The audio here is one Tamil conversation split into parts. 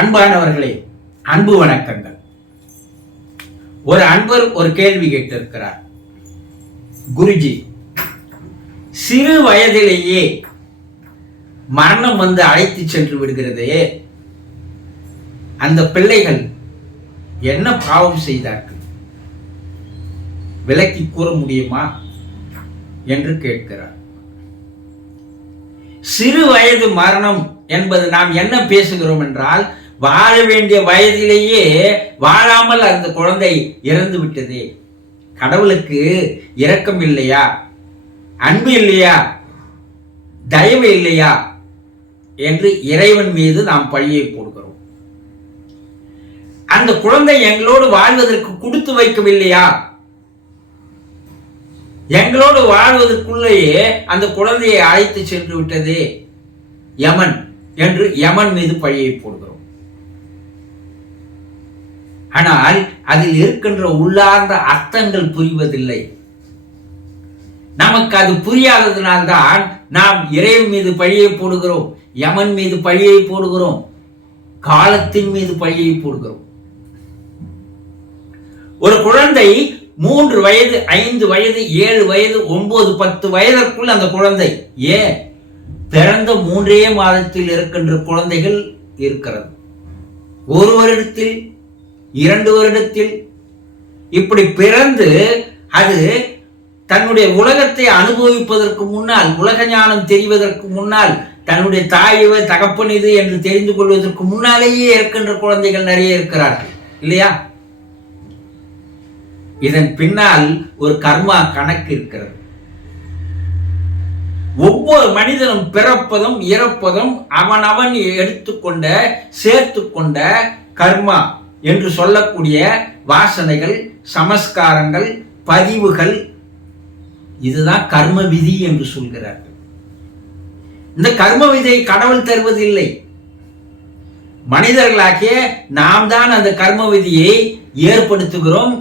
அன்பானவர்களே, அன்பு வணக்கங்கள். ஒரு அன்பர் ஒரு கேள்வி கேட்டிருக்கிறார். குருஜி, சிறு வயதிலேயே மரணம் வந்து அழைத்து சென்று விடுகிறதே, அந்த பிள்ளைகள் என்ன பாவம் செய்தார்கள், விளக்கி கூற முடியுமா என்று கேட்கிறார். சிறு வயது மரணம் என்பது நாம் என்ன பேசுகிறோம் என்றால், வாழ வேண்டிய வயதிலேயே வாழாமல் அந்த குழந்தை இறந்து விட்டதே. கடவுளுக்கு இரக்கம் இல்லையா, அன்பு இல்லையா, தயவு இல்லையா என்று இறைவன் மீது நாம் பழியை போடுகிறோம். அந்த குழந்தை எங்களோடு வாழ்வதற்கு கொடுத்து வைக்கவில்லையா, எங்களோடு வாழ்வதற்குள்ளேயே அந்த குழந்தையை அழைத்து சென்று விட்டதே யமன் என்று யமன் மீது பழியை போடுகிறோம். ஆனால் அதில் இருக்கின்ற உள்ளார்ந்த அர்த்தங்கள் புரிவதில்லை. நமக்கு அது புரியாததினால்தான் நாம் இறைவன் மீது பழியை போடுகிறோம், யமன் மீது பழியை போடுகிறோம், காலத்தின் மீது பழியை போடுகிறோம். ஒரு குழந்தை 3 வயது, 5 வயது, 7 வயது, 9, 10 வயதிற்குள் அந்த குழந்தை, ஏன் பிறந்த 3 மாதத்தில் இருக்கின்ற குழந்தைகள் இருக்கிறது. 1 வருடத்தில், 2 வருடத்தில் இப்படி பிறந்து அது தன்னுடைய உலகத்தை அனுபவிப்பதற்கு முன்னால், உலக ஞானம் தெரிவதற்கு முன்னால், தன்னுடைய தாயவ தகப்பன் இது என்று தெரிந்து கொள்வதற்கு முன்னாலேயே இருக்கின்ற குழந்தைகள் நிறைய இருக்கிறார்கள் இல்லையா? இதன் பின்னால் ஒரு கர்மா கணக்கு இருக்கிறது. ஒவ்வொரு மனிதனும் பிறப்பதும் இறப்பதும் அவன் எடுத்துக்கொண்ட சேர்த்து கொண்ட கர்மா என்று சொல்லக்கூடிய வாசனைகள், சமஸ்காரங்கள், பதிவுகள், இதுதான் கர்ம விதி என்று சொல்கிறார்கள். இந்த கர்ம விதியை கடவுள் தருவதில்லை. மனிதர்களாகிய நாம் தான் அந்த கர்ம விதியை ஏற்படுத்துகிறோம்,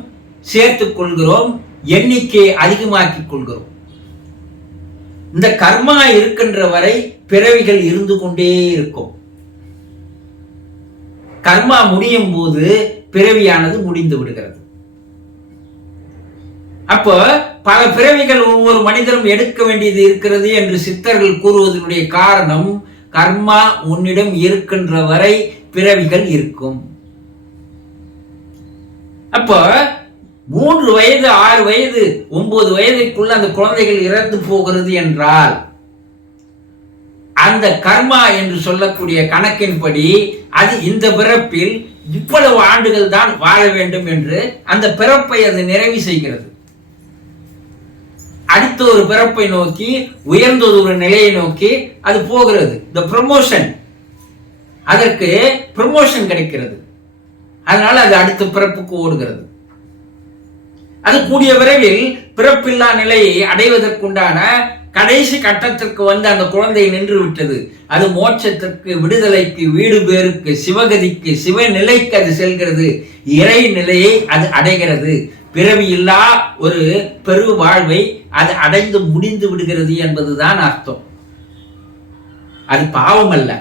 சேர்த்துக் கொள்கிறோம், எண்ணிக்கையை அதிகமாக்கிக் கொள்கிறோம். இந்த கர்மா இருக்கின்ற வரை பிறவிகள் இருந்து கொண்டே இருக்கும். கர்மா முடியும் போது பிறவியானது முடிந்து விடுகிறது. அப்போ பல பிறவிகள் ஒவ்வொரு மனிதரும் எடுக்க வேண்டியது இருக்கிறது என்று சித்தர்கள் கூறுவதனுடைய காரணம், கர்மா உன்னிடம் இருக்கின்ற வரை பிறவிகள் இருக்கும். அப்போ 3 வயது, 6 வயது, 9 வயதுக்குள்ள அந்த குழந்தைகள் இறந்து போகிறது என்றால், அந்த கர்மா என்று சொல்லக்கூடிய கணக்கின்படி அது இந்த பிறப்பில் இவ்வளவு ஆண்டுகள் தான் வாழ வேண்டும் என்று அந்த பிறப்பை அது நிறைவு செய்கிறது. அடுத்த ஒரு பிறப்பை நோக்கி, உயர்ந்தது ஒரு நிலையை நோக்கி அது போகிறது. இந்த ப்ரமோஷன், அதற்கு ப்ரமோஷன் கிடைக்கிறது. அதனால அது அடுத்த பிறப்புக்கு ஓடுகிறது. அது கூடிய விரைவில் பிறப்பில்லா நிலையை அடைவதற்குண்டான கடைசி கட்டத்திற்கு வந்து அந்த குழந்தை நின்று விட்டது. அது மோட்சத்திற்கு, விடுதலைக்கு, வீடு பேருக்கு, சிவகதிக்கு, சிவநிலைக்கு அது செல்கிறது. இறை நிலையை அது அடைகிறது. பிறவி இல்லா ஒரு பெரு வாழ்வை அது அடைந்து முடிந்து விடுகிறது என்பதுதான் அர்த்தம். அது பாவம் அல்ல.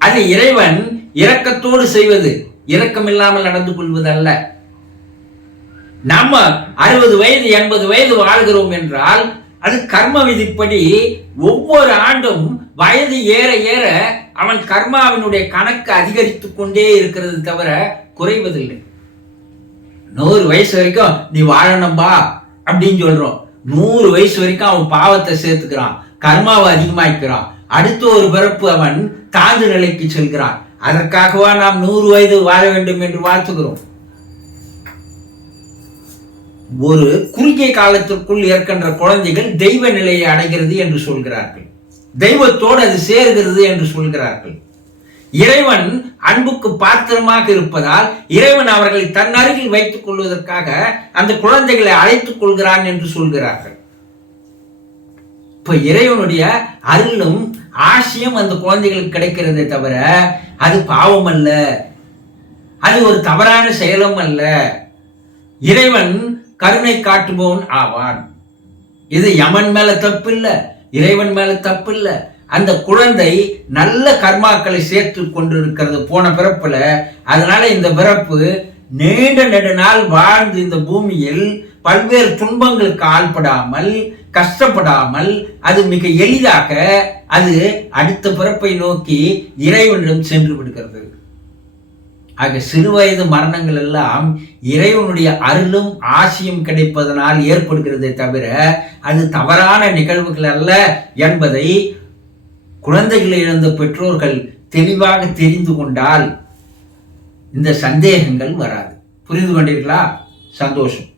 அது இறைவன் இரக்கத்தோடு செய்வது, இரக்கம் இல்லாமல் நடந்து கொள்வது அல்ல. நம்ம 60 வயது 80 வயது வாழ்கிறோம் என்றால் அது கர்ம விதிப்படி ஒவ்வொரு ஆண்டும் வயது ஏற ஏற அவன் கர்மாவினுடைய கணக்கு அதிகரித்துக் கொண்டே இருக்கிறது தவிர குறைவதில்லை. 100 வயசு வரைக்கும் நீ வாழணும்பா அப்படின்னு சொல்றோம். 100 வயசு வரைக்கும் அவன் பாவத்தை சேர்த்துக்கிறான், கர்மாவை அதிகமாக்கிறான். அடுத்த ஒரு பிறப்பு அவன் தாழ்ந்த நிலைக்கு செல்கிறான். அதற்காகவா நாம் 100 வயது வாழ வேண்டும் என்று வாழ்த்துகிறோம்? ஒரு குறுகிய காலத்திற்குள் இருக்கின்ற குழந்தைகள் தெய்வ நிலையை அடைகிறது என்று சொல்கிறார்கள். தெய்வத்தோடு அது சேர்கிறது என்று சொல்கிறார்கள். இறைவன் அன்புக்கு பாத்திரமாக இருப்பதால் இறைவன் அவர்களை தன் அருகில் வைத்துக் கொள்வதற்காக அந்த குழந்தைகளை அழைத்துக் கொள்கிறான் என்று சொல்கிறார்கள். இப்ப இறைவனுடைய அருளும் ஆசியும் அந்த குழந்தைகளுக்கு கிடைக்கிறதே தவிர அது பாவம் அல்ல, அது ஒரு தவறான செயலும் அல்ல. இறைவன் கருணை காட்டுபவன் ஆவான். இது யமன் மேல தப்பு இல்ல, இறைவன் மேல தப்பு இல்ல. அந்த குழந்தை நல்ல கர்மாக்களை சேர்த்து கொண்டிருக்கிறது போன பிறப்புல. அதனால இந்த பிறப்பு நீண்ட நெடுநாள் வாழ்ந்து இந்த பூமியில் பல்வேறு துன்பங்களுக்கு ஆள்படாமல் கஷ்டப்படாமல் அது மிக எளிதாக அது அடுத்த பிறப்பை நோக்கி இறைவனிடம் சென்று விடுகிறது. ஆக சிறுவயது மரணங்கள் எல்லாம் இறைவனுடைய அருளும் ஆசியும் கிடைப்பதனால் ஏற்படுகிறதே தவிர அது தவறான நிகழ்வுகள் அல்ல என்பதை குழந்தைகளை இழந்த பெற்றோர்கள் தெளிவாக தெரிந்து கொண்டால் இந்த சந்தேகங்கள் வராது. புரிந்து கொண்டீர்களா? சந்தோஷம்.